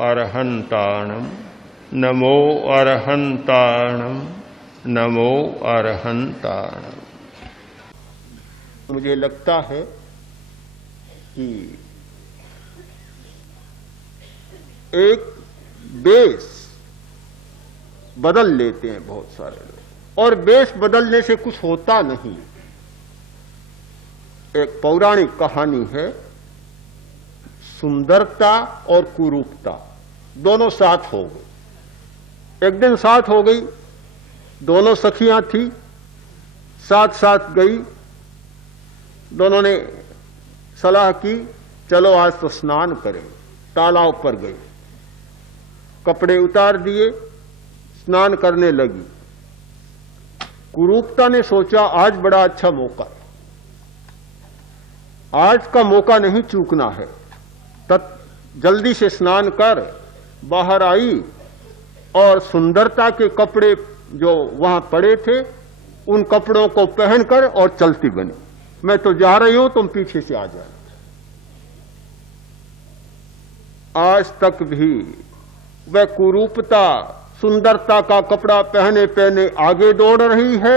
अरहन्ताणं नमो अरहन्ताणं नमो अरहन्ताणं। मुझे लगता है कि एक बेस बदल लेते हैं बहुत सारे लोग, और बेस बदलने से कुछ होता नहीं। एक पौराणिक कहानी है, सुंदरता और कुरूपता दोनों साथ हो गई। एक दिन साथ हो गई, दोनों सखियां थी, साथ साथ गई। दोनों ने सलाह की, चलो आज तो स्नान करें। तालाब पर गई, कपड़े उतार दिए, स्नान करने लगी। कुरूपता ने सोचा आज बड़ा अच्छा मौका, आज का मौका नहीं चूकना है। जल्दी से स्नान कर बाहर आई और सुंदरता के कपड़े जो वहां पड़े थे उन कपड़ों को पहनकर और चलती बनी। मैं तो जा रही हूं, तुम पीछे से आ जाओ। आज तक भी वह कुरूपता सुंदरता का कपड़ा पहने पहने आगे दौड़ रही है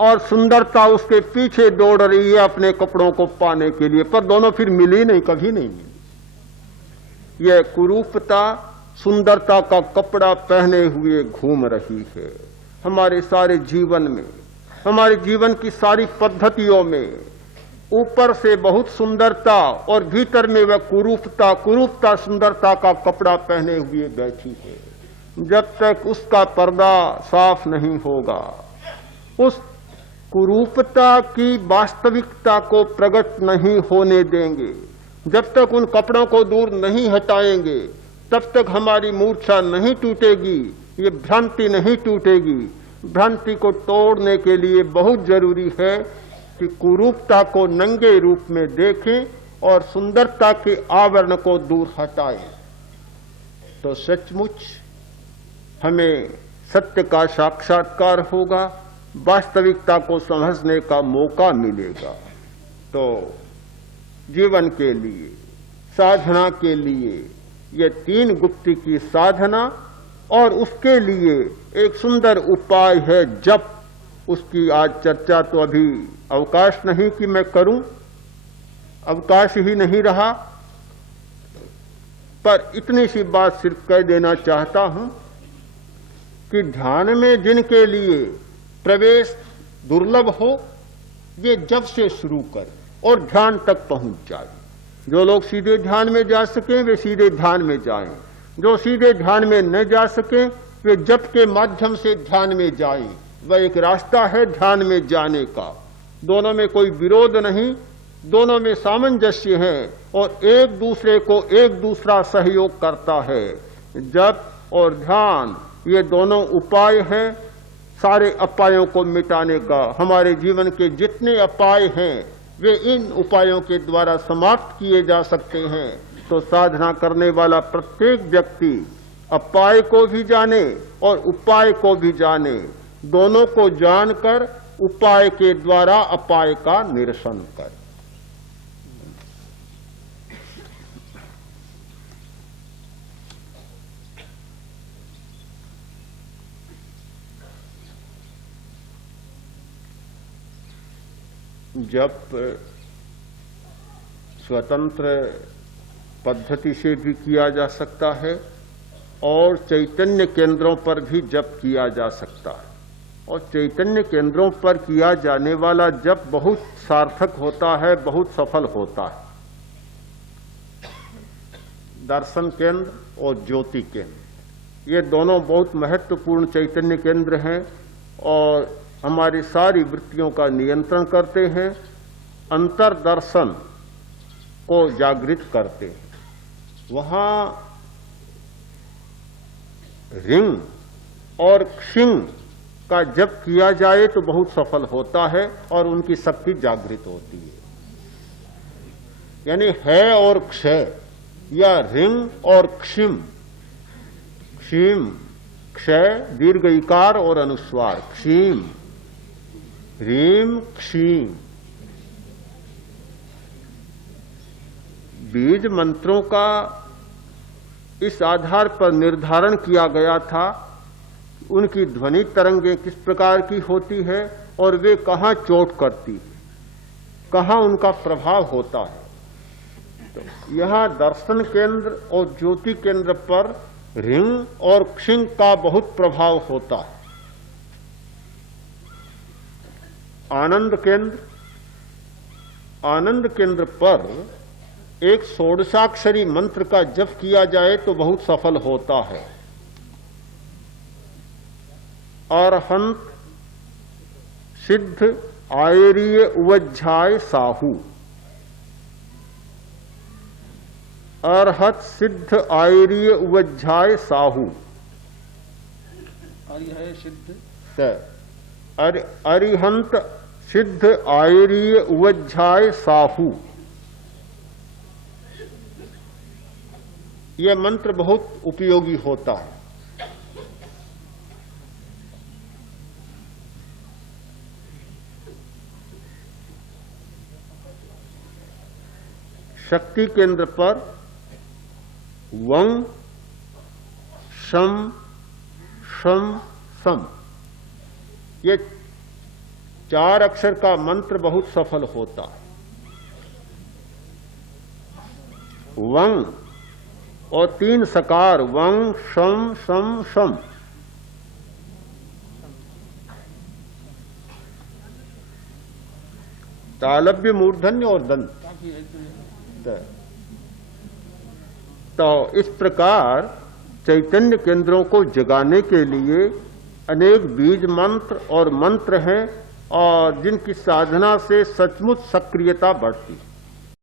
और सुंदरता उसके पीछे दौड़ रही है अपने कपड़ों को पाने के लिए, पर दोनों फिर मिली नहीं, कभी नहीं मिली। यह कुरूपता सुंदरता का कपड़ा पहने हुए घूम रही है हमारे सारे जीवन में, हमारे जीवन की सारी पद्धतियों में। ऊपर से बहुत सुंदरता और भीतर में वह कुरूपता, कुरूपता सुंदरता का कपड़ा पहने हुए बैठी है। जब तक उसका पर्दा साफ नहीं होगा, उस कुरूपता की वास्तविकता को प्रकट नहीं होने देंगे, जब तक उन कपड़ों को दूर नहीं हटाएंगे, तब तक हमारी मूर्छा नहीं टूटेगी, ये भ्रांति नहीं टूटेगी। भ्रांति को तोड़ने के लिए बहुत जरूरी है कि कुरूपता को नंगे रूप में देखें और सुंदरता के आवरण को दूर हटाएं, तो सचमुच हमें सत्य का साक्षात्कार होगा, वास्तविकता को समझने का मौका मिलेगा। तो जीवन के लिए, साधना के लिए ये 3 गुप्ती की साधना, और उसके लिए एक सुंदर उपाय है जप। उसकी आज चर्चा तो अभी अवकाश नहीं कि मैं करूं, अवकाश ही नहीं रहा, पर इतनी सी बात सिर्फ कह देना चाहता हूं कि ध्यान में जिनके लिए प्रवेश दुर्लभ हो, ये जब से शुरू करें और ध्यान तक पहुंच जाए। जो लोग सीधे ध्यान में जा सकें वे सीधे ध्यान में जाएं, जो सीधे ध्यान में न जा सकें वे जप के माध्यम से ध्यान में जाएं। वह एक रास्ता है ध्यान में जाने का। दोनों में कोई विरोध नहीं, दोनों में सामंजस्य है और एक दूसरे को एक दूसरा सहयोग करता है। जप और ध्यान ये दोनों उपाय हैं सारे अपायों को मिटाने का। हमारे जीवन के जितने अपाय हैं वे इन उपायों के द्वारा समाप्त किए जा सकते हैं। तो साधना करने वाला प्रत्येक व्यक्ति अपाय को भी जाने और उपाय को भी जाने, दोनों को जानकर उपाय के द्वारा अपाय का निरसन करे। जप स्वतंत्र पद्धति से भी किया जा सकता है और चैतन्य केंद्रों पर भी जप किया जा सकता है, और चैतन्य केंद्रों पर किया जाने वाला जप बहुत सार्थक होता है, बहुत सफल होता है। दर्शन केंद्र और ज्योति केंद्र ये दोनों बहुत महत्वपूर्ण चैतन्य केंद्र हैं और हमारी सारी वृत्तियों का नियंत्रण करते हैं, अंतर्दर्शन को जागृत करते हैं। वहां रिंग और क्षिंग का जप किया जाए तो बहुत सफल होता है और उनकी शक्ति जागृत होती है। यानी है और क्षय या रिंग और क्षिम, क्षीम क्षय दीर्घ इकार और अनुस्वार, क्षीम रीम क्षीम। बीज मंत्रों का इस आधार पर निर्धारण किया गया था उनकी ध्वनि तरंगें किस प्रकार की होती है और वे कहाँ चोट करती है, कहाँ उनका प्रभाव होता है। तो यहाँ दर्शन केंद्र और ज्योति केंद्र पर ऋंग और क्षिंग का बहुत प्रभाव होता है। आनंद केंद्र पर एक षोडशाक्षरी मंत्र का जप किया जाए तो बहुत सफल होता है। अरहंत सिद्ध आयरीय उवज्झाय साहू, अरहत सिद्ध आयरीय उवज्झाय साहू, अरिहंत सिद्ध आयरीय उवज्झाय साहू। यह मंत्र बहुत उपयोगी होता है। शक्ति केंद्र पर वंग शम शम सम, ये 4 अक्षर का मंत्र बहुत सफल होता है। वंग और 3 सकार, वंग शम शम शम। तालव्य मूर्धन्य और दंत। तो इस प्रकार चैतन्य केंद्रों को जगाने के लिए अनेक बीज मंत्र और मंत्र हैं और जिनकी साधना से सचमुच सक्रियता बढ़ती है।